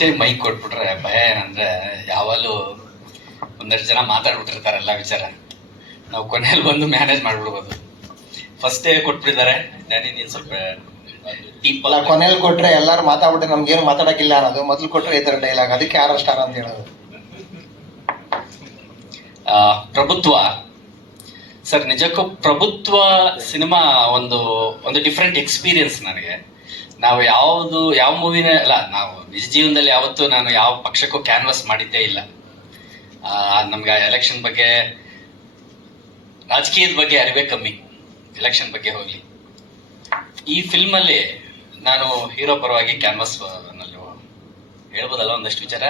ಫಸ್ಟೇ ಮೈಕ್ ಕೊಟ್ಬಿಟ್ರೆ ಭಯ ಏನಂದ್ರೆ ಯಾವಾಗಲೂ ಒಂದಷ್ಟು ಜನ ಮಾತಾಡ್ಬಿಟ್ಟಿರ್ತಾರೆ ಎಲ್ಲ ವಿಚಾರ. ನಾವು ಕೊನೆಯಲ್ಲಿ ಬಂದು ಮ್ಯಾನೇಜ್ ಮಾಡ್ಬಿಡ್ಬೋದು. ಫಸ್ಟೇ ಕೊಟ್ಬಿಟ್ಟಿದ್ದಾರೆ. ಡ್ಯಾಡಿ ನೀನು ಸ್ವಲ್ಪ ಅಲ್ಲ ಕೊನೆಯಲ್ಲಿ ಕೊಟ್ರೆ ಎಲ್ಲಾರು ಮಾತಾಡ್ಬಿಟ್ಟು ನಮ್ಗೇನು ಮಾತಾಡಕ್ಕಿಲ್ಲ ಅನ್ನೋದು ಮೊದಲು ಕೊಟ್ರೆ ಈ ತರ ಡೈಲಾಗ್ ಅದಕ್ಕೆ ಯಾರು ಸ್ಟಾರ್ ಅಂತ ಹೇಳೋದು? ಪ್ರಭುತ್ವ. ಸರ್ ನಿಜಕ್ಕೂ ಪ್ರಭುತ್ವ ಸಿನಿಮಾ ಒಂದು ಒಂದು ಡಿಫ್ರೆಂಟ್ ಎಕ್ಸ್ಪೀರಿಯನ್ಸ್ ನನಗೆ. ನಾವು ಯಾವುದು ಯಾವ ಮೂವಿನ ಅಲ್ಲ ನಾವು ನಿಜ ಜೀವನದಲ್ಲಿ ಯಾವತ್ತೂ ನಾನು ಯಾವ ಪಕ್ಷಕ್ಕೂ ಕ್ಯಾನ್ವಾಸ್ ಮಾಡಿದ್ದೇ ಇಲ್ಲ. ಆ, ನಮ್ಗೆ ಎಲೆಕ್ಷನ್ ಬಗ್ಗೆ ರಾಜಕೀಯದ ಬಗ್ಗೆ ಅರಿವೇ ಕಮ್ಮಿ ಎಲೆಕ್ಷನ್ ಬಗ್ಗೆ ಹೋಗ್ಲಿ. ಈ ಫಿಲ್ಮ್ ಅಲ್ಲಿ ನಾನು ಹೀರೋ ಪರವಾಗಿ ಕ್ಯಾನ್ವಾಸ್ನಲ್ಲಿ ಹೇಳ್ಬೋದಲ್ಲ ಒಂದಷ್ಟು ವಿಚಾರ?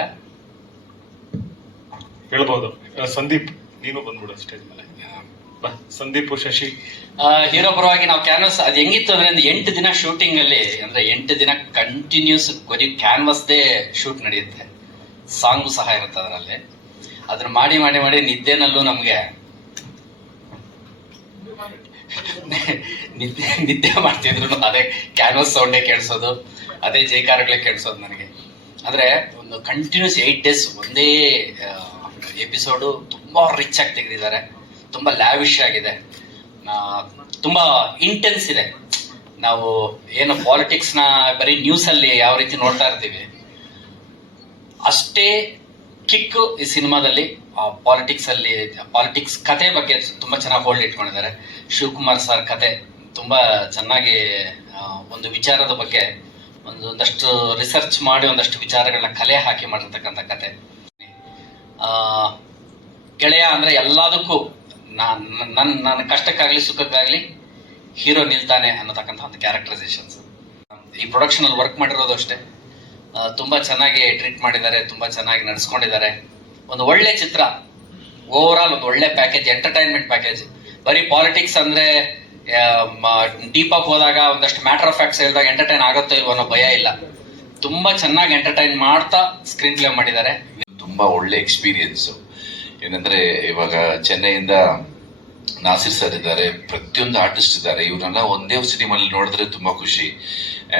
ಹೇಳ್ಬೋದು. ಸಂದೀಪ್ ನೀನು ಬಂದ್ಬಿಡು ಸ್ಟೇಜ್ ಮೇಲೆ. ಸಂದೀಪ್ ಶಶಿ. ಹೀರೋ ಪರವಾಗಿ ನಾವು ಕ್ಯಾನ್ವಾಸ್ ಅದು ಹೆಂಗಿತ್ತು ಅಂದ್ರೆ ಎಂಟು ದಿನ ಶೂಟಿಂಗ್ ಅಲ್ಲಿ, ಅಂದ್ರೆ ಎಂಟು ದಿನ ಕಂಟಿನ್ಯೂಸ್ ಬರೀ ಕ್ಯಾನ್ವಾಸ್ ದೇ ಶೂಟ್ ನಡೆಯುತ್ತೆ. ಸಾಂಗ್ ಸಹ ಇರುತ್ತೆ ಅದರಲ್ಲಿ. ಅದನ್ನ ಮಾಡಿ ಮಾಡಿ ಮಾಡಿ ನಿದ್ದೆನಲ್ಲೂ ನಮ್ಗೆ ನಿದ್ದೆ ನಿದ್ದೆ ಮಾಡ್ತಿದ್ರು. ಅದೇ ಕ್ಯಾನ್ವಾಸ್ ಸೌಂಡೇ ಕೇಳಿಸೋದು, ಅದೇ ಜೈಕಾರಗಳೇ ಕೇಳಿಸೋದು ನನಗೆ. ಅಂದ್ರೆ ಒಂದು ಕಂಟಿನ್ಯೂಸ್ ಏಟ್ ಡೇಸ್ ಒಂದೇ ಎಪಿಸೋಡು ತುಂಬಾ ರಿಚ್ ಆಗಿ ತೆಗೆದಿದ್ದಾರೆ. ತುಂಬಾ ಲ್ಯಾವಿಶ್ ಆಗಿದೆ. ತುಂಬಾ ಇಂಟೆನ್ಸ್ ಇದೆ. ನಾವು ಏನು ಪಾಲಿಟಿಕ್ಸ್ನ ಬರೀ ನ್ಯೂಸ್ ಅಲ್ಲಿ ಯಾವ ರೀತಿ ನೋಡ್ತಾ ಇರ್ತೀವಿ. ಅಷ್ಟೇ ಕಿಕ್ ಈ ಸಿನಿಮಾದಲ್ಲಿ ಪಾಲಿಟಿಕ್ಸ್ ಅಲ್ಲಿ ಪಾಲಿಟಿಕ್ಸ್ ಕತೆ ಬಗ್ಗೆ ತುಂಬಾ ಚೆನ್ನಾಗಿ ಹೋಲ್ಡ್ ಇಟ್ಕೊಂಡಿದ್ದಾರೆ. ಶಿವಕುಮಾರ್ ಸರ್ ಕತೆ ತುಂಬಾ ಚೆನ್ನಾಗಿ ಒಂದು ವಿಚಾರದ ಬಗ್ಗೆ ಒಂದು ಒಂದಷ್ಟು ರಿಸರ್ಚ್ ಮಾಡಿ, ಒಂದಷ್ಟು ವಿಚಾರಗಳನ್ನ ಕಲೆ ಹಾಕಿ ಮಾಡಿರ್ತಕ್ಕಂಥ ಕತೆ. ಗೆಳೆಯ ಅಂದ್ರೆ ಎಲ್ಲದಕ್ಕೂ ನಾನ್ ನನ್ನ ನನ್ನ ಕಷ್ಟಕ್ಕಾಗ್ಲಿ, ಸುಖಕ್ಕಾಗ್ಲಿ ಹೀರೋ ನಿಲ್ತಾನೆ ಅನ್ನತಕ್ಕಂಥ ಒಂದು ಕ್ಯಾರೆಕ್ಟರೈಸೇಷನ್ಸ್ ಈ ಪ್ರೊಡಕ್ಷನ್ ಅಲ್ಲಿ ವರ್ಕ್ ಮಾಡಿರೋದು ಅಷ್ಟೇ. ತುಂಬಾ ಚೆನ್ನಾಗಿ ಟ್ರೀಟ್ ಮಾಡಿದ್ದಾರೆ, ತುಂಬಾ ಚೆನ್ನಾಗಿ ನಡೆಸ್ಕೊಂಡಿದ್ದಾರೆ. ಒಂದು ಒಳ್ಳೆ ಚಿತ್ರ. ಓವರ್ ಆಲ್ ಒಂದು ಒಳ್ಳೆ ಪ್ಯಾಕೇಜ್ ಎಂಟರ್ಟೈನ್ಮೆಂಟ್ ಪ್ಯಾಕೇಜ್ ಬರೀ ಪಾಲಿಟಿಕ್ಸ್ ಅಂದ್ರೆ ಡೀಪ್ ಆಗಿ ಹೋದಾಗ ಒಂದಷ್ಟು ಮ್ಯಾಟರ್ ಆಫ್ ಫ್ಯಾಕ್ಟ್ಸ್ ಹೇಳಿದಾಗ ಎಂಟರ್ಟೈನ್ ಆಗುತ್ತೋ ಇಲ್ವ ಅನ್ನೋ ಭಯ ಇಲ್ಲ. ತುಂಬಾ ಚೆನ್ನಾಗಿ ಎಂಟರ್ಟೈನ್ ಮಾಡ್ತಾ ಸ್ಕ್ರೀನ್ ಪ್ಲೇ ಮಾಡಿದ್ದಾರೆ. ತುಂಬಾ ಒಳ್ಳೆ ಎಕ್ಸ್ಪೀರಿಯನ್ಸ್ ಏನಂದ್ರೆ ಇವಾಗ ಚೆನ್ನೈಯಿಂದ ನಾಸಿರ್ ಸರ್ ಇದ್ದಾರೆ, ಪ್ರತಿಯೊಂದು ಆರ್ಟಿಸ್ಟ್ ಇದ್ದಾರೆ ಇವ್ರನ್ನೆಲ್ಲ ಒಂದೇ ಸಿನಿಮಲ್ಲಿ ನೋಡಿದ್ರೆ ತುಂಬಾ ಖುಷಿ.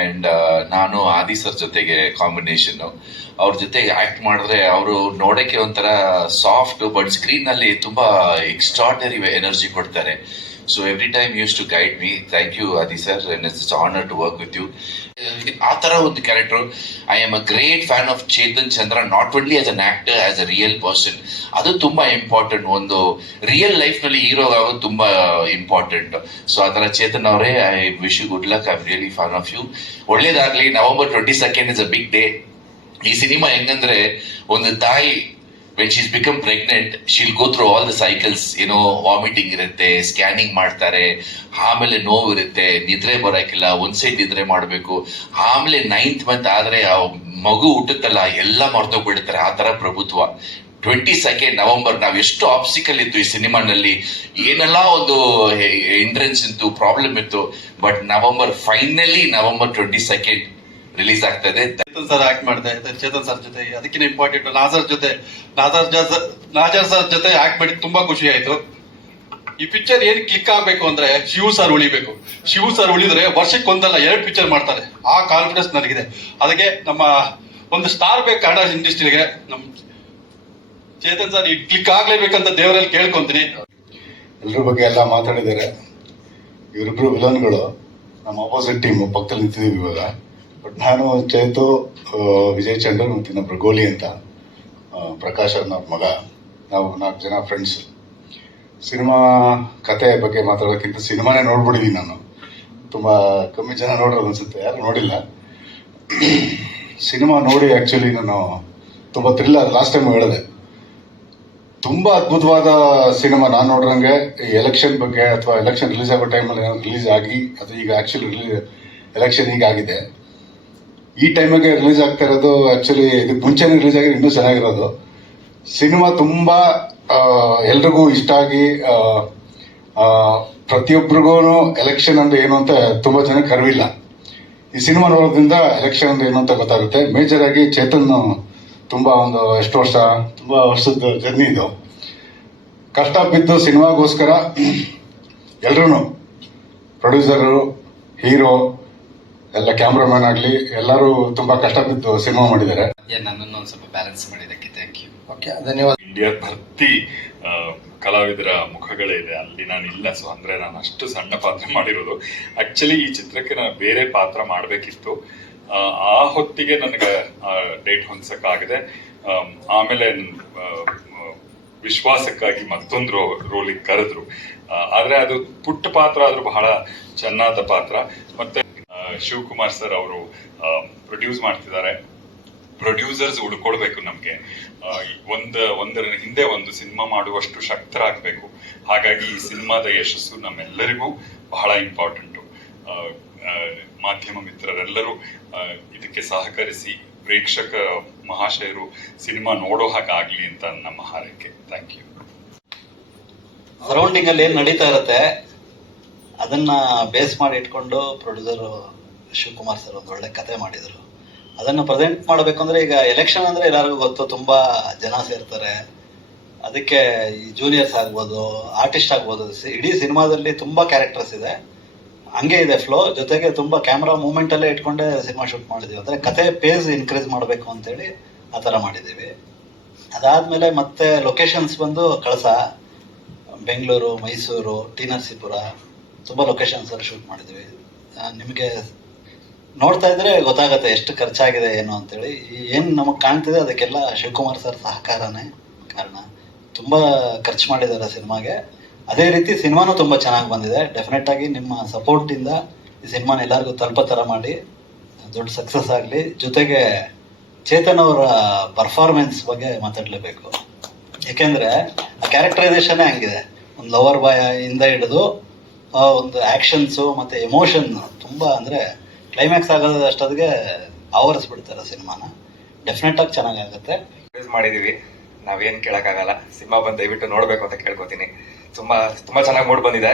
ಅಂಡ್ ನಾನು ಆದಿ ಸರ್ ಜೊತೆಗೆ ಕಾಂಬಿನೇಷನ್ ಅವ್ರ ಜೊತೆಗೆ ಆಕ್ಟ್ ಮಾಡಿದ್ರೆ ಅವರು ನೋಡಕ್ಕೆ ಒಂಥರ ಸಾಫ್ಟ್ ಬಟ್ ಸ್ಕ್ರೀನ್ನಲ್ಲಿ ತುಂಬಾ ಎಕ್ಸ್ಟ್ರಾರ್ಡನರಿ ಎನರ್ಜಿ ಕೊಡ್ತಾರೆ. So every time use to guide me thank you ಅದಿ sir honour to work with you ಆ ತರ ಒಂದು character I am a great fan of Chetan Chandra not only as an actor as a real person ಅದು ತುಂಬಾ important ಒಂದು real ಲೈಫ್ನಲ್ಲಿ hero ಆಗೋದು ತುಂಬ important so ಆ ಥರ ಚೇತನ್ ಅವರೇ I wish you good luck I really fan of you ಒಳ್ಳೇದಾಗಲಿ. November twenty second is a big day ಈ ಸಿನಿಮಾ ಹೆಂಗಂದ್ರೆ, ಒಂದು ತಾಯಿ when she's become pregnant she'll go through all the cycles ಏನೋ ವಾಮಿಟಿಂಗ್ ಇರುತ್ತೆ ಸ್ಕ್ಯಾನಿಂಗ್ ಮಾಡ್ತಾರೆ, ಆಮೇಲೆ ನೋವು ಇರುತ್ತೆ, ನಿದ್ರೆ ಬರೋಕ್ಕಿಲ್ಲ, ಒಂದ್ ಸೈಡ್ ನಿದ್ರೆ ಮಾಡಬೇಕು. ಆಮೇಲೆ ನೈನ್ತ್ ಮಂತ್ ಆದ್ರೆ ಆ ಮಗು ಹುಟ್ಟುತ್ತಲ್ಲ, ಎಲ್ಲ ಮರ್ತೋಗ್ಬಿಡ್ತಾರೆ ಆ ಥರ ಪ್ರಭುತ್ವ. ಟ್ವೆಂಟಿ ಸೆಕೆಂಡ್ ನವೆಂಬರ್, ನಾವ್ ಎಷ್ಟು ಆಪ್ಸಿಕಲ್ ಇತ್ತು ಈ ಸಿನಿಮಾನಲ್ಲಿ, ಏನೆಲ್ಲ ಒಂದು ಎಂಟ್ರೆನ್ಸ್ ಇತ್ತು ಪ್ರಾಬ್ಲಮ್ ಇತ್ತು but November finally November twenty second release ಆಗ್ತಾ ಆಗ್ತದೆ ಚೇತನ್ ಸರ್ ಆಕ್ಟ್ ಮಾಡಿದೆ ಚೇತನ್ ಸರ್ ಜೊತೆ. ಅದಕ್ಕಿಂತ ಇಂಪಾರ್ಟೆಂಟ್ ನಾಜರ್ ಜೊತೆ. ನಾಜರ್ ನಾಜರ್ ಸರ್ ಜೊತೆ ಆಕ್ಟ್ ಮಾಡಿ ತುಂಬಾ ಖುಷಿ ಆಯ್ತು. ಈ ಪಿಕ್ಚರ್ ಏನ್ ಕ್ಲಿಕ್ ಆಗ್ಬೇಕು ಅಂದ್ರೆ ಶಿವ ಸರ್ ಉಳಿಬೇಕು. ಶಿವ ಸರ್ ಉಳಿದ್ರೆ ವರ್ಷಕ್ಕೊಂದಲ್ಲ ಎರಡು ಪಿಕ್ಚರ್ ಮಾಡ್ತಾರೆ. ಆ ಕಾನ್ಫಿಡೆನ್ಸ್ ನನಗಿದೆ. ಅದಕ್ಕೆ ನಮ್ಮ ಒಂದು ಸ್ಟಾರ್ ಬೇಕು ಕನ್ನಡ ಇಂಡಸ್ಟ್ರಿಗೆ ನಮ್ ಚೇತನ್ ಸರ್ ಈ ಕ್ಲಿಕ್ ಆಗ್ಲೇಬೇಕಂತ ದೇವರಲ್ಲಿ ಕೇಳ್ಕೊಂತೀನಿ. ಎಲ್ಲರ ಬಗ್ಗೆ ಎಲ್ಲ ಮಾತಾಡಿದ್ದಾರೆ. ಇವರಿಬ್ರು ವಿಲನ್ಗಳು ನಮ್ಮ ಅಪೋಸಿಟ್ ಟೀಮ್ ಪಕ್ಕದಲ್ಲಿ ನಿಂತಿದ್ದೀವಿ ಇವಾಗ. ಬಟ್ ನಾನು ಚೇತು ವಿಜಯ್ ಚಂದ್ರ ಮತ್ತು ಇನ್ನೊಬ್ರು ಗೋಲಿ ಅಂತ ಪ್ರಕಾಶ್ ಅವ್ರ ಮಗ. ನಾವು ನಾಲ್ಕು ಜನ ಫ್ರೆಂಡ್ಸ್ ಸಿನಿಮಾ ಕತೆ ಬಗ್ಗೆ ಮಾತಾಡೋಕ್ಕಿಂತ ಸಿನಿಮಾನೇ ನೋಡ್ಬಿಟ್ಟಿದ್ದೀನಿ ನಾನು. ತುಂಬ ಕಮ್ಮಿ ಜನ ನೋಡೋದು ಅನ್ಸುತ್ತೆ, ಯಾರು ನೋಡಿಲ್ಲ. ಸಿನಿಮಾ ನೋಡಿ ಆ್ಯಕ್ಚುಲಿ ನಾನು ತುಂಬ ಥ್ರಿಲ್ಲರ್ ಲಾಸ್ಟ್ ಟೈಮ್ ಹೇಳಿದೆ. ತುಂಬಾ ಅದ್ಭುತವಾದ ಸಿನಿಮಾ ನಾನು ನೋಡ್ರಂಗೆ ಈ ಎಲೆಕ್ಷನ್ ಬಗ್ಗೆ ಅಥವಾ ಎಲೆಕ್ಷನ್ ರಿಲೀಸ್ ಆಗೋ ಟೈಮಲ್ಲಿ ರಿಲೀಸ್ ಆಗಿ, ಅದು ಈಗ ಆ್ಯಕ್ಚುಲಿ ರಿಲೀಸ್ ಎಲೆಕ್ಷನ್ ಈಗ ಆಗಿದೆ. ಈ ಟೈಮಿಗೆ ರಿಲೀಸ್ ಆಗ್ತಾ ಇರೋದು ಆಕ್ಚುಲಿ ಇದು ಮುಂಚೆನೇ ರಿಲೀಸ್ ಆಗಿ ಇನ್ನೂ ಚೆನ್ನಾಗಿರೋದು. ಸಿನಿಮಾ ತುಂಬಾ ಎಲ್ರಿಗೂ ಇಷ್ಟ ಆಗಿ ಪ್ರತಿಯೊಬ್ಬರಿಗೂ ಎಲೆಕ್ಷನ್ ಅಂದ್ರೆ ಏನು ಅಂತ ತುಂಬಾ ಜನಕ್ಕೆ ಅರಿವಿಲ್ಲ. ಈ ಸಿನಿಮಾ ನೋಡೋದ್ರಿಂದ ಎಲೆಕ್ಷನ್ ಅಂದ್ರೆ ಏನು ಅಂತ ಗೊತ್ತಾಗುತ್ತೆ. ಮೇಜರ್ ಆಗಿ ಚೇತನ್ ತುಂಬಾ ಒಂದು ಎಷ್ಟು ವರ್ಷ, ತುಂಬಾ ವರ್ಷದ ಜರ್ನಿ ಇದು. ಕಷ್ಟ ಬಿದ್ದು ಸಿನಿಮಾಗೋಸ್ಕರ ಎಲ್ರೂ ಪ್ರೊಡ್ಯೂಸರು ಹೀರೋ ಎಲ್ಲ ಕ್ಯಾಮ್ರಾಮನ್ ಆಗಲಿ ಎಲ್ಲರೂ ತುಂಬಾ ಕಷ್ಟ ಬಿದ್ದು ಸಿನಿಮಾ ಮಾಡಿದ್ದಾರೆ ನನ್ನನ್ನು ಒಂದು ಸ್ವಲ್ಪ ಬ್ಯಾಲೆನ್ಸ್ ಮಾಡಿದ್ದಕ್ಕೆ ಥ್ಯಾಂಕ್ ಯು ಓಕೆ ಧನ್ಯವಾದ. ಇಂಡಿಯಾ ಭರ್ತಿ ಕಲಾವಿದರ ಮುಖಗಳೇ ಇದೆ. ಅಲ್ಲಿ ನಾನು ಇಲ್ಲ ಸೊ ಅಂದ್ರೆ ನಾನು ಅಷ್ಟು ಸಣ್ಣ ಪಾತ್ರ ಮಾಡಿರೋದು. ಆಕ್ಚುಲಿ ಈ ಚಿತ್ರಕ್ಕೆ ನಾನು ಬೇರೆ ಪಾತ್ರ ಮಾಡಬೇಕಿತ್ತು. ಆ ಹೊತ್ತಿಗೆ ನನಗೆ ಡೇಟ್ ಹೊಂದ್ಸಕ್ಕಾಗದೆ. ಆಗಿದೆ ಆಮೇಲೆ ವಿಶ್ವಾಸಕ್ಕಾಗಿ ಮತ್ತೊಂದು ರೋಲಿಗೆ ಕರೆದ್ರು. ಆದ್ರೆ ಅದು ಪುಟ್ಟ ಪಾತ್ರ ಆದ್ರೂ ಬಹಳ ಚೆನ್ನಾದ ಪಾತ್ರ. ಮತ್ತೆ ಶಿವಕುಮಾರ್ ಸರ್ ಅವರು ಪ್ರೊಡ್ಯೂಸ್ ಮಾಡ್ತಿದ್ದಾರೆ. ಪ್ರೊಡ್ಯೂಸರ್ಸ್ ಉಳ್ಕೊಳ್ಬೇಕು ನಮ್ಗೆ. ಒಂದ್ ಒಂದ, ಒಂದರ ಹಿಂದೆ ಒಂದು ಸಿನಿಮಾ ಮಾಡುವಷ್ಟು ಶಕ್ತರಾಗಬೇಕು. ಹಾಗಾಗಿ ಈ ಸಿನಿಮಾದ ಯಶಸ್ಸು ನಮ್ಮೆಲ್ಲರಿಗೂ ಬಹಳ ಇಂಪಾರ್ಟೆಂಟು ಮಾಧ್ಯಮ ಮಿತ್ರರೆಲ್ಲರೂ ಇದಕ್ಕೆ ಸಹಕರಿಸಿ ಪ್ರೇಕ್ಷಕ ಮಹಾಶಯರು ಸಿನಿಮಾ ನೋಡೋ ಹಾಗಾಗ್ಲಿ ಅಂತ ನಮ್ಮ ಹಾರೈಕೆ. ಥ್ಯಾಂಕ್ ಯು ಸರೌಂಡಿಂಗ್ ಅಲ್ಲಿ ಏನ್ ನಡೀತಾ ಇರುತ್ತೆ, ಅದನ್ನ ಬೇಸ್ ಮಾಡಿ ಇಟ್ಕೊಂಡು ಪ್ರೊಡ್ಯೂಸರ್ ಶಿವಕುಮಾರ್ ಸರ್ ಒಂದು ಒಳ್ಳೆ ಕತೆ ಮಾಡಿದ್ರು. ಅದನ್ನು ಪ್ರೆಸೆಂಟ್ ಮಾಡಬೇಕು ಅಂದ್ರೆ ಈಗ ಎಲೆಕ್ಷನ್ ಅಂದ್ರೆ ಎಲ್ಲರಿಗೂ ಗೊತ್ತು, ತುಂಬಾ ಜನ ಸೇರ್ತಾರೆ. ಅದಕ್ಕೆ ಈ ಜೂನಿಯರ್ಸ್ ಆಗ್ಬೋದು ಆರ್ಟಿಸ್ಟ್ ಆಗ್ಬೋದು ಇಡೀ ಸಿನಿಮಾದಲ್ಲಿ ತುಂಬಾ ಕ್ಯಾರೆಕ್ಟರ್ಸ್ ಇದೆ. ಹಂಗೆ ಇದೆ ಫ್ಲೋ ಜೊತೆಗೆ ತುಂಬಾ ಕ್ಯಾಮ್ರಾ ಮೂಮೆಂಟಲ್ಲೇ ಇಟ್ಕೊಂಡೆ ಸಿನಿಮಾ ಶೂಟ್ ಮಾಡಿದೀವಿ. ಅಂದ್ರೆ ಕತೆ ಪೇಜ್ ಇನ್ಕ್ರೀಸ್ ಮಾಡಬೇಕು ಅಂತೇಳಿ ಆ ಥರ ಮಾಡಿದ್ದೀವಿ ಅದಾದ್ಮೇಲೆ ಮತ್ತೆ ಲೊಕೇಶನ್ಸ್ ಬಂದು ಕಳಸ, ಬೆಂಗಳೂರು, ಮೈಸೂರು, ಟಿ ನರಸೀಪುರ, ತುಂಬ ಲೊಕೇಶನ್ಸ್ ಅಲ್ಲಿ ಶೂಟ್ ಮಾಡಿದ್ವಿ. ನಿಮಗೆ ನೋಡ್ತಾ ಇದ್ರೆ ಗೊತ್ತಾಗತ್ತೆ ಎಷ್ಟು ಖರ್ಚಾಗಿದೆ ಏನು ಅಂತೇಳಿ. ಏನು ನಮಗೆ ಕಾಣ್ತಿದೆ ಅದಕ್ಕೆಲ್ಲ ಶಿವಕುಮಾರ್ ಸರ್ ಸಹಕಾರನೇ ಕಾರಣ. ತುಂಬ ಖರ್ಚು ಮಾಡಿದ್ದಾರೆ ಸಿನಿಮಾಗೆ. ಅದೇ ರೀತಿ ಸಿನಿಮಾನು ತುಂಬ ಚೆನ್ನಾಗಿ ಬಂದಿದೆ. ಡೆಫಿನೆಟ್ ಆಗಿ ನಿಮ್ಮ ಸಪೋರ್ಟಿಂದ ಈ ಸಿನಿಮಾನ ಎಲ್ಲರಿಗೂ ತಲುಪೋ ಥರ ಮಾಡಿ. ದೊಡ್ಡ ಸಕ್ಸಸ್ ಆಗಲಿ. ಜೊತೆಗೆ ಚೇತನ್ ಅವರ ಪರ್ಫಾರ್ಮೆನ್ಸ್ ಬಗ್ಗೆ ಮಾತಾಡಲೇಬೇಕು. ಯಾಕೆಂದ್ರೆ ಆ ಕ್ಯಾರೆಕ್ಟರೈಸೇಷನ್ ಹಂಗಿದೆ. ಒಂದು ಲವರ್ ಬಾಯ ಇಂದ ಹಿಡಿದು ಒಂದು ಆಕ್ಷನ್ಸು ಮತ್ತೆ ಎಮೋಷನ್ ತುಂಬಾ ಅಂದ್ರೆ ಕ್ಲೈಮ್ಯಾಕ್ಸ್ ಆಗೋದು ಅಷ್ಟೊತ್ತಿಗೆ ಆವರಿಸ್ಬಿಡ್ತಾರೆ ಸಿನಿಮಾನ. ಡೆಫಿನೆಟ್ ಆಗಿ ಚೆನ್ನಾಗಾಗುತ್ತೆ. ಯೂಸ್ ಮಾಡಿದೀವಿ. ನಾವೇನ್ ಕೇಳಕ್ಕಾಗಲ್ಲ. ಸಿನಿಮಾ ಬಂದು ದಯವಿಟ್ಟು ನೋಡ್ಬೇಕು ಅಂತ ಕೇಳ್ಕೊತೀನಿ. ತುಂಬಾ ತುಂಬಾ ಚೆನ್ನಾಗಿ ಮೂಡ್ ಬಂದಿದೆ.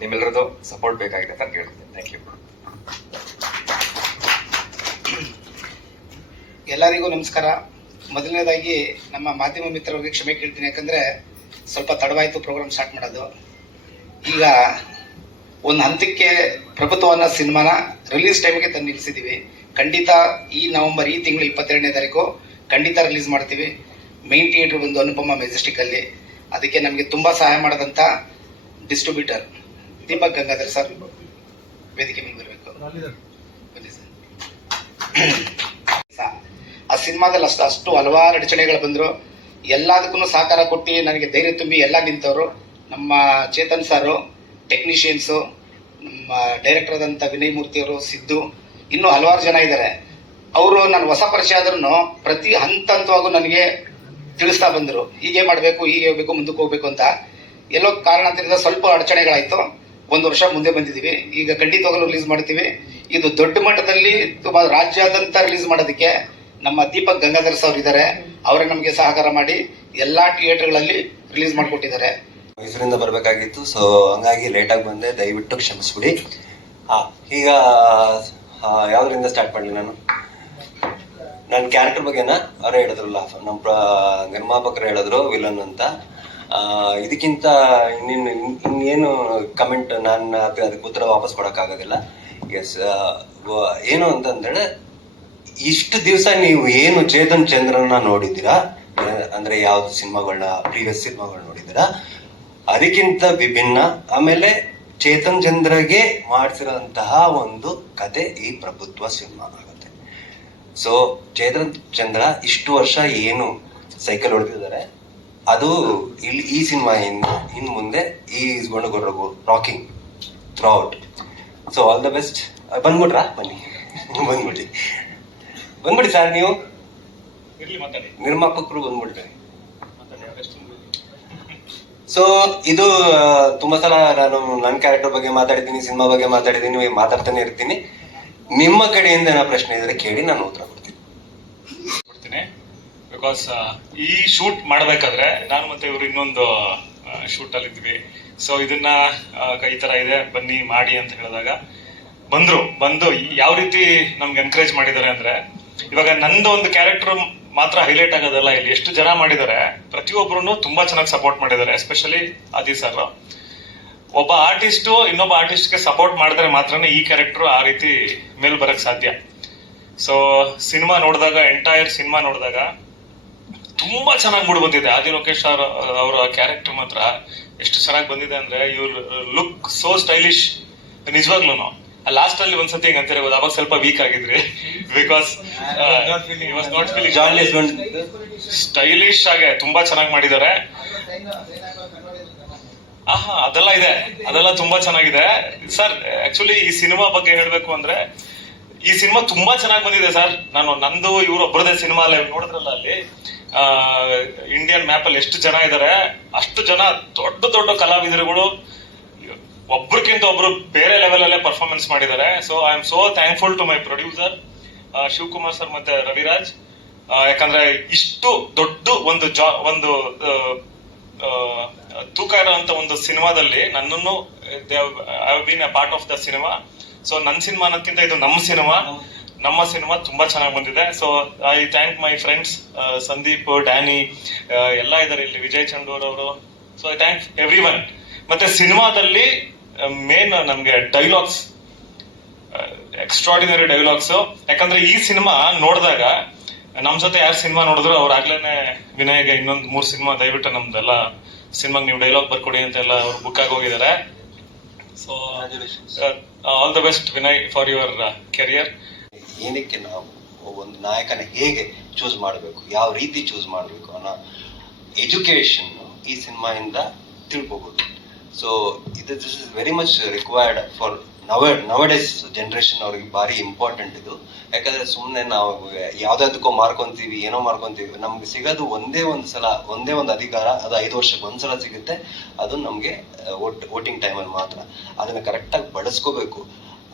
ನಿಮ್ಮೆಲ್ಲರದ್ದು ಸಪೋರ್ಟ್ ಬೇಕಾಗಿದೆ ಅಂತ ಕೇಳ್ಕೊತೀನಿ. ಥ್ಯಾಂಕ್ ಯು ಎಲ್ಲರಿಗೂ ನಮಸ್ಕಾರ. ಮೊದಲನೇದಾಗಿ ನಮ್ಮ ಮಾಧ್ಯಮ ಮಿತ್ರರಿಗೆ ಕ್ಷಮೆ ಕೇಳ್ತೀನಿ. ಯಾಕಂದ್ರೆ ಸ್ವಲ್ಪ ತಡವಾಯಿತು ಪ್ರೋಗ್ರಾಮ್ ಸ್ಟಾರ್ಟ್ ಮಾಡೋದು. ಈಗ ಒಂದು ಹಂತಕ್ಕೆ ಪ್ರಭುತ್ವ ಅನ್ನೋ ಸಿನಿಮಾನ ರಿಲೀಸ್ ಟೈಮ್ಗೆ ತಂದು ನಿಲ್ಲಿಸಿದ್ದೀವಿ ಖಂಡಿತ ಈ ನವೆಂಬರ್, ಈ ತಿಂಗಳು ಇಪ್ಪತ್ತೆರಡನೇ ತಾರೀಕು ಖಂಡಿತ ರಿಲೀಸ್ ಮಾಡ್ತೀವಿ. ಮೈನ್ ಥಿಯೇಟರ್ ಬಂದು ಅನುಪಮ ಮೆಜೆಸ್ಟಿಕ್ ಅಲ್ಲಿ. ಅದಕ್ಕೆ ನಮಗೆ ತುಂಬಾ ಸಹಾಯ ಮಾಡದಂತ ಡಿಸ್ಟ್ರಿಬ್ಯೂಟರ್ ದೀಪಕ್ ಗಂಗಾಧರ್ ಸರ್ ವೇದಿಕೆ ಮುಂದೆ ಬರಬೇಕು. ಆ ಸಿನಿಮಾದಲ್ಲಿ ಅಷ್ಟು ಅಷ್ಟು ಹಲವಾರು ಅಡಚಣೆಗಳು ಬಂದರು. ಎಲ್ಲದಕ್ಕೂ ಸಹಕಾರ ಕೊಟ್ಟು ನನಗೆ ಧೈರ್ಯ ತುಂಬಿ ಎಲ್ಲ ನಿಂತವರು. ನಮ್ಮ ಚೇತನ್ ಸಾರು ಟೆಕ್ನಿಷಿಯನ್ಸು ಡೈರೆಕ್ಟರ್ ಆದಂತ ವಿನಯ್ ಮೂರ್ತಿ ಅವರು, ಸಿದ್ದು, ಇನ್ನೂ ಹಲವಾರು ಜನ ಇದ್ದಾರೆ. ಅವರು ನಾನು ಹೊಸ ಪರಿಚಯ ಆದ್ರೂ ಪ್ರತಿ ಹಂತ ಹಂತವಾಗೂ ನನಗೆ ತಿಳಿಸ್ತಾ ಬಂದರು. ಹೀಗೆ ಮಾಡಬೇಕು, ಹೀಗೆ ಹೋಗ್ಬೇಕು, ಮುಂದಕ್ಕೆ ಹೋಗ್ಬೇಕು ಅಂತ. ಎಲ್ಲೋ ಕಾರಣಾಂತರದಿಂದ ಸ್ವಲ್ಪ ಅಡಚಣೆಗಳಾಯ್ತು. ಒಂದು ವರ್ಷ ಮುಂದೆ ಬಂದಿದ್ದೀವಿ. ಈಗ ಖಂಡಿತವಾಗಲೂ ರಿಲೀಸ್ ಮಾಡ್ತೀವಿ. ಇದು ದೊಡ್ಡ ಮಟ್ಟದಲ್ಲಿ ತುಂಬ ರಾಜ್ಯಾದ್ಯಂತ ರಿಲೀಸ್ ಮಾಡೋದಕ್ಕೆ ನಮ್ಮ ದೀಪಕ್ ಗಂಗಾಧರ್ ಸರ್ ಇದ್ದಾರೆ. ಅವರೇ ನಮಗೆ ಸಹಕಾರ ಮಾಡಿ ಎಲ್ಲಾ ಥಿಯೇಟರ್ಗಳಲ್ಲಿ ರಿಲೀಸ್ ಮಾಡಿಕೊಟ್ಟಿದ್ದಾರೆ. ಮೈಸೂರಿಂದ ಬರಬೇಕಾಗಿತ್ತು ಸೊ ಹಂಗಾಗಿ ಲೇಟಾಗಿ ಬಂದೆ. ದಯವಿಟ್ಟು ಕ್ಷಮಿಸ್ಬಿಡಿ. ಹಾ, ಈಗ ಯಾವ್ದ್ರಿಂದ ಸ್ಟಾರ್ಟ್ ಮಾಡಲಿ ನಾನು? ನನ್ನ ಕ್ಯಾರೆಕ್ಟರ್ ಬಗ್ಗೆನ ಅವರೇ ಹೇಳಿದ್ರಲ್ಲ ನಮ್ಮ ನಿರ್ಮಾಪಕರು ಹೇಳಿದ್ರು ವಿಲನ್ ಅಂತ. ಇದಕ್ಕಿಂತ ಇನ್ನೇನು ಇನ್ನೇನು ಕಮೆಂಟ್ ನಾನು ಅದಕ್ಕೆ ಉತ್ತರ ವಾಪಸ್ ಕೊಡೋಕ್ಕಾಗೋದಿಲ್ಲ. ಎಸ್ ಏನು ಅಂತಂದ್ರೆ, ಇಷ್ಟು ದಿವಸ ನೀವು ಏನು ಚೇತನ್ ಚಂದ್ರನ ನೋಡಿದ್ದೀರಾ? ಅಂದ್ರೆ ಯಾವ್ದು ಸಿನಿಮಾಗಳನ್ನ ಪ್ರೀವಿಯಸ್ ಸಿನಿಮಾಗಳು ನೋಡಿದ್ದೀರಾ? ಅದಕ್ಕಿಂತ ವಿಭಿನ್ನ ಆಮೇಲೆ ಚೇತನ್ ಚಂದ್ರಗೆ ಮಾಡಿಸಿರೋಂತಹ ಒಂದು ಕತೆ ಈ ಪ್ರಭುತ್ವ ಸಿನಿಮಾ ಆಗುತ್ತೆ. ಸೊ ಚೇತನ್ ಚಂದ್ರ ಇಷ್ಟು ವರ್ಷ ಏನು ಸೈಕಲ್ ಹೊಡೆದಿದ್ದಾರೆ ಅದು ಇಲ್ಲಿ ಈ ಸಿನಿಮಾ ಇನ್ನು ಇನ್ ಮುಂದೆ ಈ is gonna go rocking throughout so all the best ಬಂದ್ಬಿಟ್ರಾ? ಬನ್ನಿ. ಬಂದ್ಬಿಡಿ. ಬಂದ್ಬಿಡಿ ಸರ್ ನೀವು. ನಿರ್ಮಾಪಕರು ಬಂದ್ಬಿಟ್ರೆ ಸೊ ಇದು ತುಂಬಾ ಸಲ ನಾನು ನನ್ನ ಕ್ಯಾರೆಕ್ಟರ್ ಬಗ್ಗೆ ಮಾತಾಡಿದ್ದೀನಿ, ಸಿನಿಮಾ ಬಗ್ಗೆ ಮಾತಾಡಿದ್ದೀನಿ ಮಾತಾಡ್ತಾನೆ ಇರ್ತೀನಿ. ನಿಮ್ಮ ಕಡೆಯಿಂದ ಏನೋ ಪ್ರಶ್ನೆ ಇದ್ರೆ ಕೇಳಿ ನಾನು ಉತ್ತರ ಕೊಡ್ತೀನಿ. ಕೊಡ್ತೀನಿ. ಬಿಕಾಸ್ ಈ ಶೂಟ್ ಮಾಡಬೇಕಾದ್ರೆ ನಾನು ಮತ್ತೆ ಇವರು ಇನ್ನೊಂದು ಶೂಟ್ ಅಲ್ಲಿ ಇದ್ವಿ. ಸೊ ಇದನ್ನ ಈ ತರ ಇದೆ, ಬನ್ನಿ, ಮಾಡಿ ಅಂತ ಹೇಳಿದಾಗ ಬಂದ್ರು, ಬಂದು ಯಾವ ರೀತಿ ನಮ್ಗೆ ಎನ್ಕರೇಜ್ ಮಾಡಿದ್ದಾರೆ ಅಂದ್ರೆ, ಇವಾಗ ನಂದು ಒಂದು ಕ್ಯಾರೆಕ್ಟರ್ ಮಾತ್ರ ಹೈಲೈಟ್ ಆಗೋದಲ್ಲ, ಇಲ್ಲಿ ಎಷ್ಟು ಜನ ಮಾಡಿದ್ದಾರೆ ಪ್ರತಿಯೊಬ್ಬರು ತುಂಬಾ ಚೆನ್ನಾಗಿ ಸಪೋರ್ಟ್ ಮಾಡಿದ್ದಾರೆ ಎಸ್ಪೆಷಲಿ ಆದಿ ಸರ್ ಒಬ್ಬ ಆರ್ಟಿಸ್ಟ್ ಇನ್ನೊಬ್ಬ ಆರ್ಟಿಸ್ಟ್ಗೆ ಸಪೋರ್ಟ್ ಮಾಡಿದ್ರೆ ಮಾತ್ರನೇ ಈ ಕ್ಯಾರೆಕ್ಟರ್ ಆ ರೀತಿ ಮೇಲ್ ಬರಕ್ ಸಾಧ್ಯ. ಸೊ ಸಿನಿಮಾ ನೋಡಿದಾಗ ಎಂಟೈರ್ ಸಿನಿಮಾ ನೋಡಿದಾಗ ತುಂಬಾ ಚೆನ್ನಾಗಿ ಮೂಡ್ ಬಂದಿದೆ. ಆದಿ ಲೋಕೇಶ್ ಸರ್ ಅವರ ಕ್ಯಾರೆಕ್ಟರ್ ಮಾತ್ರ ಎಷ್ಟು ಚೆನ್ನಾಗಿ ಬಂದಿದೆ ಅಂದ್ರೆ, ಇವ್ರ ಲುಕ್ ಸೋ ಸ್ಟೈಲಿಶ್ ನಿಜವಾಗ್ಲೂ ಲಾಸ್ಟ್ ಅಲ್ಲಿ ಒಂದ್ಸತಿ ಹೆಂಗ್ ಅಂತಾರೆ ಅವಾಗ ಸ್ವಲ್ಪ week ಆಗಿದ್ರಿ. Because not John Lesmond stylish ಆಗಿ ತುಂಬಾ ಚೆನ್ನಾಗಿ ಮಾಡಿದ್ದಾರೆ. ಆಹಾ ಅದೆಲ್ಲ ಇದೆ. ಅದೆಲ್ಲ ತುಂಬಾ ಚೆನ್ನಾಗಿದೆ. ಸರ್ ಆಕ್ಚುಲಿ ಈ ಸಿನಿಮಾ ಬಗ್ಗೆ ಹೇಳ್ಬೇಕು ಅಂದ್ರೆ ಈ ಸಿನಿಮಾ ತುಂಬಾ ಚೆನ್ನಾಗಿ ಬಂದಿದೆ ಸರ್ ನಾನು ನಂದು ಇವ್ರ ಒಬ್ಬರದೇ ಸಿನಿಮಾ ಅಲ್ಲ ನೋಡಿದ್ರಲ್ಲ ಅಲ್ಲಿ ಇಂಡಿಯನ್ ಮ್ಯಾಪ್ ಅಲ್ಲಿ ಎಷ್ಟು ಜನ ಇದ್ದಾರೆ ಅಷ್ಟು ಜನ ದೊಡ್ಡ ದೊಡ್ಡ ಕಲಾವಿದರುಗಳು ಒಬ್ರಿಗಿಂತ ಒಬ್ರು ಬೇರೆ ಲೆವೆಲ್ ಅಲ್ಲೇ ಪರ್ಫಾರ್ಮೆನ್ಸ್ ಮಾಡಿದ್ದಾರೆ. So I am so thankful to my producer Shivakumar sir ಮತ್ತೆ ರವಿರಾಜ್. ಯಾಕಂದ್ರೆ ಇಷ್ಟು ದೊಡ್ಡ ಒಂದು ಜಾ, ಒಂದು ತೂಕ ಇರುವಂತ ಒಂದು ಸಿನಿಮಾದಲ್ಲಿ ನನ್ನನ್ನು been a part of the cinema so ನನ್ನ ಸಿನಿಮಾ ಅನ್ನೋದಕ್ಕಿಂತ ಇದು ನಮ್ಮ ಸಿನಿಮಾ ನಮ್ಮ ಸಿನಿಮಾ ತುಂಬಾ ಚೆನ್ನಾಗಿ ಬಂದಿದೆ. So I thank my friends Sandeep, Danny ಎಲ್ಲ ಇದ್ದಾರೆ ಇಲ್ಲಿ. ವಿಜಯ್ ಚಂಡೂರ್ ಅವರು. So I thank everyone ಮತ್ತೆ ಸಿನಿಮಾದಲ್ಲಿ ಮೇನ್ ನಮ್ಗೆ ಡೈಲಾಗ್ಸ್ ಎಕ್ಸ್ಟ್ರಾಡಿನರಿ ಡೈಲಾಗ್ಸ್ ಯಾಕಂದ್ರೆ ಈ ಸಿನಿಮಾ ನೋಡಿದಾಗ, ನಮ್ ಜೊತೆ ಯಾರು ಸಿನಿಮಾ ನೋಡಿದ್ರು ಅವ್ರು ಆಗ್ಲೇನೆ ವಿನಯ್ಗೆ ಇನ್ನೊಂದು ಮೂರ್ ಸಿನಿಮಾ ದಯವಿಟ್ಟು ನಮ್ದೆಲ್ಲ ಸಿನಿಮಾಗ್ ನೀವು ಡೈಲಾಗ್ ಬರ್ಕೊಡಿ ಅಂತ ಎಲ್ಲ ಅವ್ರು ಬುಕ್ ಆಗಿ ಹೋಗಿದ್ದಾರೆ so all the best Vinay for your career ಏನಕ್ಕೆ ನಾವು ಒಂದು ನಾಯಕನ ಹೇಗೆ ಚೂಸ್ ಮಾಡಬೇಕು, ಯಾವ ರೀತಿ ಚೂಸ್ ಮಾಡಬೇಕು ಅನ್ನೋ ಎಜುಕೇಶನ್ ಈ ಸಿನಿಮಾಯಿಂದ ತಿಳ್ಕೋಬಹುದು ಸೊ ಇದು this is very much required for now nowadays generation ಅವ್ರಿಗೆ ಭಾರಿ ಇಂಪಾರ್ಟೆಂಟ್ ಇದು. ಯಾಕಂದ್ರೆ ಸುಮ್ಮನೆ ನಾವು ಯಾವ್ದಾದಕ್ಕೋ ಮಾರ್ಕೊಂತೀವಿ, ಏನೋ ಮಾರ್ಕೊಂತೀವಿ. ನಮ್ಗೆ ಸಿಗೋದು ಒಂದೇ ಒಂದು ಸಲ, ಒಂದೇ ಒಂದು ಅಧಿಕಾರ, ಅದು ಐದು ವರ್ಷಕ್ಕೆ ಒಂದ್ಸಲ ಸಿಗುತ್ತೆ. ಅದು ನಮಗೆ ವೋಟ್, ವೋಟಿಂಗ್ ಟೈಮಲ್ಲಿ ಮಾತ್ರ. ಅದನ್ನ ಕರೆಕ್ಟಾಗಿ ಬಳಸ್ಕೋಬೇಕು.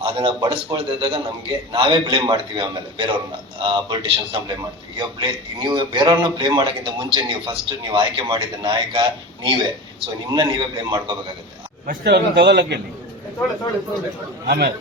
ಅದನ್ನ ಬಳಸ್ಕೊಳ್ದಿದ್ದಾಗ ನಮ್ಗೆ ನಾವೇ ಬ್ಲೇಮ್ ಮಾಡ್ತೀವಿ ಆಮೇಲೆ ಬೇರೆಯವ್ರನ್ನ ಪೊಲಿಟಿಷಿಯನ್ಸ್ನ ಬ್ಲೇಮ್ ಮಾಡ್ತೀವಿ. ಇವಾಗ ಬ್ಲೇ ನೀವು ಬೇರೆಯವ್ರನ್ನ ಬ್ಲೇಮ್ ಮಾಡೋಕ್ಕಿಂತ ಮುಂಚೆ ನೀವು ಫಸ್ಟ್ ನೀವು ಆಯ್ಕೆ ಮಾಡಿದ ನಾಯಕ ನೀವೇ. ಸೊ ನಿಮ್ನ ನೀವೇ ಬ್ಲೇಮ್ ಮಾಡ್ಕೋಬೇಕಾಗತ್ತೆ. ಅಷ್ಟೇ ಅವ್ರನ್ನ ತಗೊಳಕ್ಕೆ ಆಮೇಲೆ.